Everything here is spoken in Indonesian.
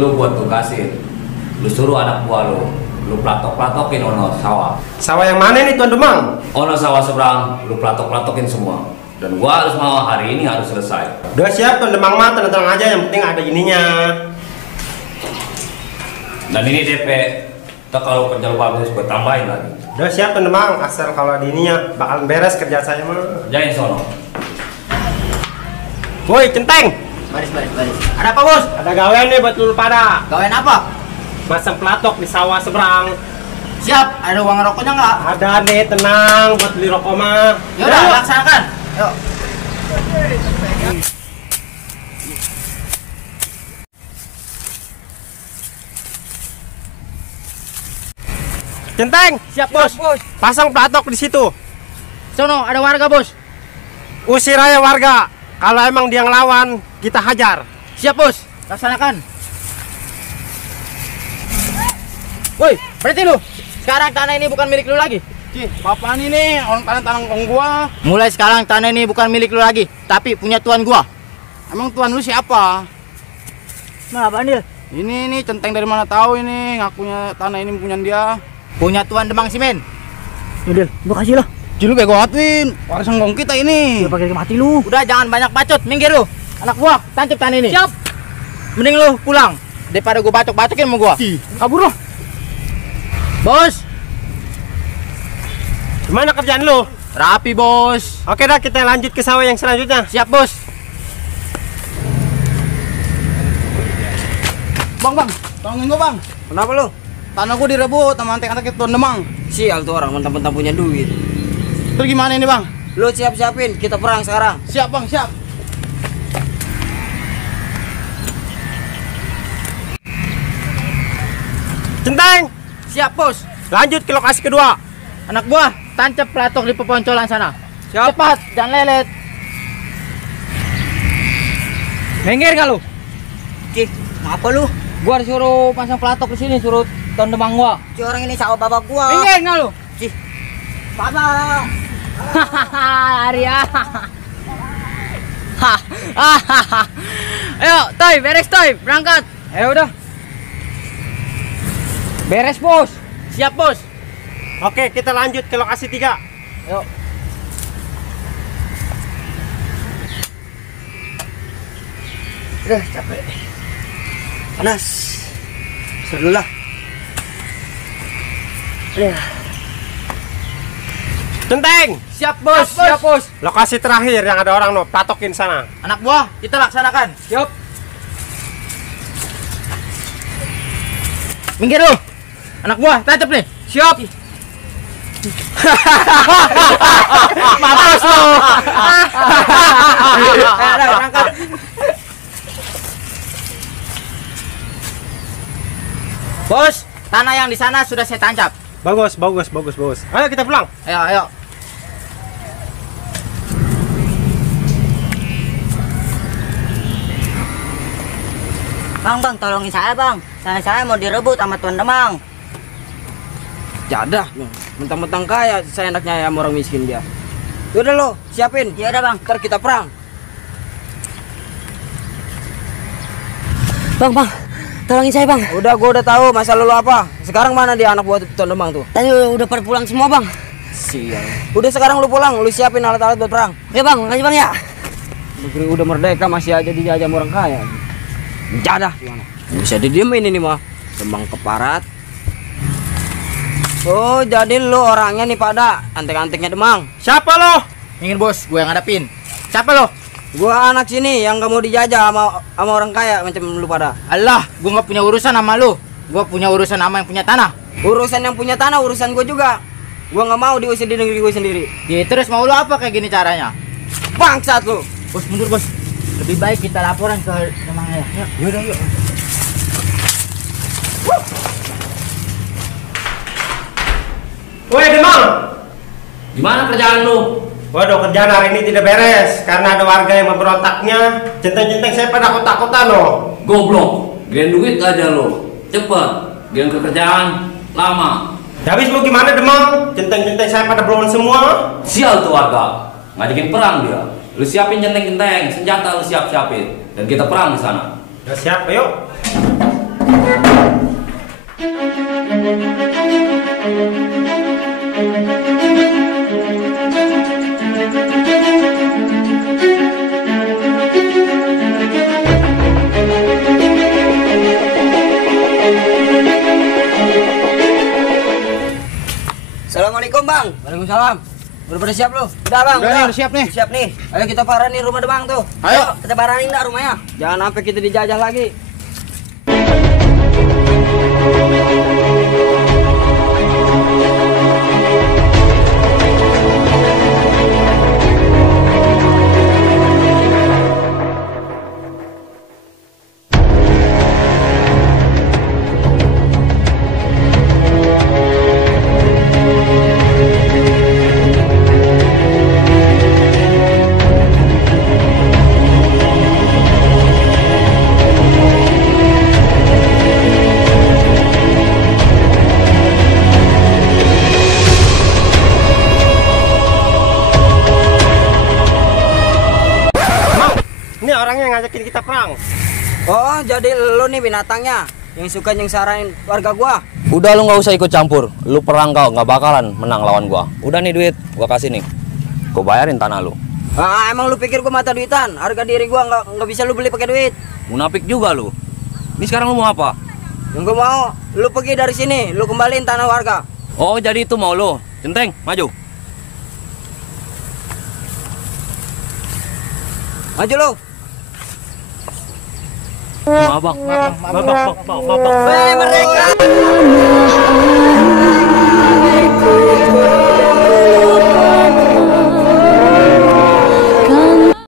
lu buat tugasin. Lu suruh anak buah lu platok-platokin ono sawah. Sawah yang mana nih Tuan Demang? Ono sawah seberang, lu platok-platokin semua. Dan gua harus mau hari ini harus selesai. Udah siap Tuan Demang mah, tenang aja, yang penting ada ininya. Dan ini DP. Kita kalau kerja lu bagus gue tambahin lagi. Udah siap Tuan Demang, asal kalau ada ininya bakal beres kerja saya mah. Jain sono. Woi, Centeng. Baris. Ada apa, Bos? Ada gawean nih buat lu pada. Gawain apa? Masang pelatok di sawah seberang. Siap. Ada uang rokoknya nggak? Ada nih, tenang buat beli rokok mah. Yaudah, laksanakan. Yuk. Centeng, Siap, Bos. pasang pelatok di situ. Sono, ada warga, Bos. Usir aja warga. Kalau emang dia ngelawan, kita hajar. Siap, Bos. Laksanakan. Woi, berarti lu. Sekarang tanah ini bukan milik lu lagi. Cih, apaan ini? Orang tanah gua. Mulai sekarang tanah ini bukan milik lu lagi, tapi punya tuan gua. Emang tuan lu siapa? Nah, apaan dia? Ini Centeng dari mana tahu ini ngakunya tanah ini punya dia. Punya tuan Demang Simen. Yaudah, gua kasih lah. Cih, lu bego atin. Warisan gong kita ini. Pakai mati lu. Udah, jangan banyak bacot, minggir lu. Anak buah, tancap tanah ini. Siap. Mending lu pulang daripada gua bacok-bacokin sama gua. Kabur lu. Bos, Gimana kerjaan lu? rapi, Bos. Oke dah, kita lanjut ke sawah yang selanjutnya. Siap, Bos. Bang, tolongin gua, Bang. Kenapa lu? Tanah gua direbut sama antek-antek Tuan Demang. Sial tuh orang mentang-mentang punya duit. Terus gimana ini, Bang? Lu siap-siapin, kita perang sekarang. Siap, Bang, siap. Centeng, Siap, Bos. lanjut ke lokasi kedua. Anak buah, tancap pelatok di peponcolan sana. Siap. Cepat, jangan lelet. Minggir nggak lu? Cih, apa lu? Gua disuruh pasang pelatok di sini, suruh Tuan Demang gua. Si orang ini sawah babak gua. Minggir nggak lu? Cih. Babak. Hahaha, Arya. Ayo, Toy, beres Toy, berangkat. Ayo udah. Beres, Bos. Siap, Bos. Oke, kita lanjut ke lokasi 3. Yuk. Udah capek. Panas. Seru lah. Udah. Centeng, Siap, Bos. Siap, Bos. lokasi terakhir yang ada orang no, platokin sana. Anak buah, kita laksanakan. Siap. Minggir lu. Anak buah, tancap nih. Siap. Mampus lu. Ayo, berangkat. Bos, tanah yang di sana sudah saya tancap. Bagus. Ayo kita pulang. Ayo. Bang, tolongin saya, Bang. Saya mau direbut sama Tuan Demang. Jadah, mentang-mentang kaya, saya enaknya sama orang miskin dia. Yaudah lo, siapin. Ya udah, Bang. Ntar kita perang. Bang, tolongin saya, Bang. Udah, gua udah tahu masalah lo apa. Sekarang mana dia anak buah Tuan Demang tuh? Tadi udah pada pulang semua, Bang. Sial. Udah sekarang lu pulang, lu siapin alat-alat buat perang. Ya, Bang. Makasih, Bang, ya. Negeri udah merdeka masih aja dijajah sama orang kaya. Jadah gimana? Bisa didiemin ini mah. Demang keparat. Oh, jadi lu orangnya nih pada antek-anteknya Demang. Siapa lo? Minggir, Bos, gue yang ngadepin. Siapa lo? Gua anak sini yang gak mau dijajah sama orang kaya macam lu pada. Allah, gue nggak punya urusan sama lu. Gue punya urusan sama yang punya tanah. Urusan yang punya tanah urusan gua juga. Gua nggak mau diusir di negeri gue sendiri. Ya, terus mau lu apa kayak gini caranya? Bangsat lu. Bos, mundur, Bos. Lebih baik kita laporan ke Demang ya. Yaudah, yuk. Woi Demang, Gimana kerjaan lu? waduh kerjaan hari ini tidak beres karena ada warga yang memberontaknya. Centeng-centeng saya pada kota-kota no. Goblok. Gen duit aja lu. Cepet. Gen kerjaan lama. Habis lu gimana Demang? Centeng-centeng saya pada belum semua. Sial tuh warga. Ngajakin perang dia. Lu siapin centeng-centeng, senjata lu siap-siapin. Dan kita perang di sana. Udah siap, ayo. Assalamualaikum bang. Waalaikumsalam. Udah pada siap lu? Udah bang. Udah nih, udah siap nih. Siap nih. Ayo kita paranin rumah Demang tuh. Ayo. Kita baranin dah rumahnya. Jangan sampai kita dijajah lagi. Ini orangnya yang ngajakin kita perang. Oh, jadi lu nih binatangnya yang suka nyengsarain warga gua. Udah lu nggak usah ikut campur. Lu perang kau nggak bakalan menang lawan gua. Udah nih duit, gua kasih nih. Gua bayarin tanah lu. Ah, emang lu pikir gua mata duitan? Harga diri gua nggak bisa lu beli pakai duit. Munafik juga lu. Ini sekarang lu mau apa? Yang gua mau, lu pergi dari sini, lu kembaliin tanah warga. Oh, jadi itu mau lu. Centeng, maju. Maju lu. Mabak. Mabak. Hei, merdeka!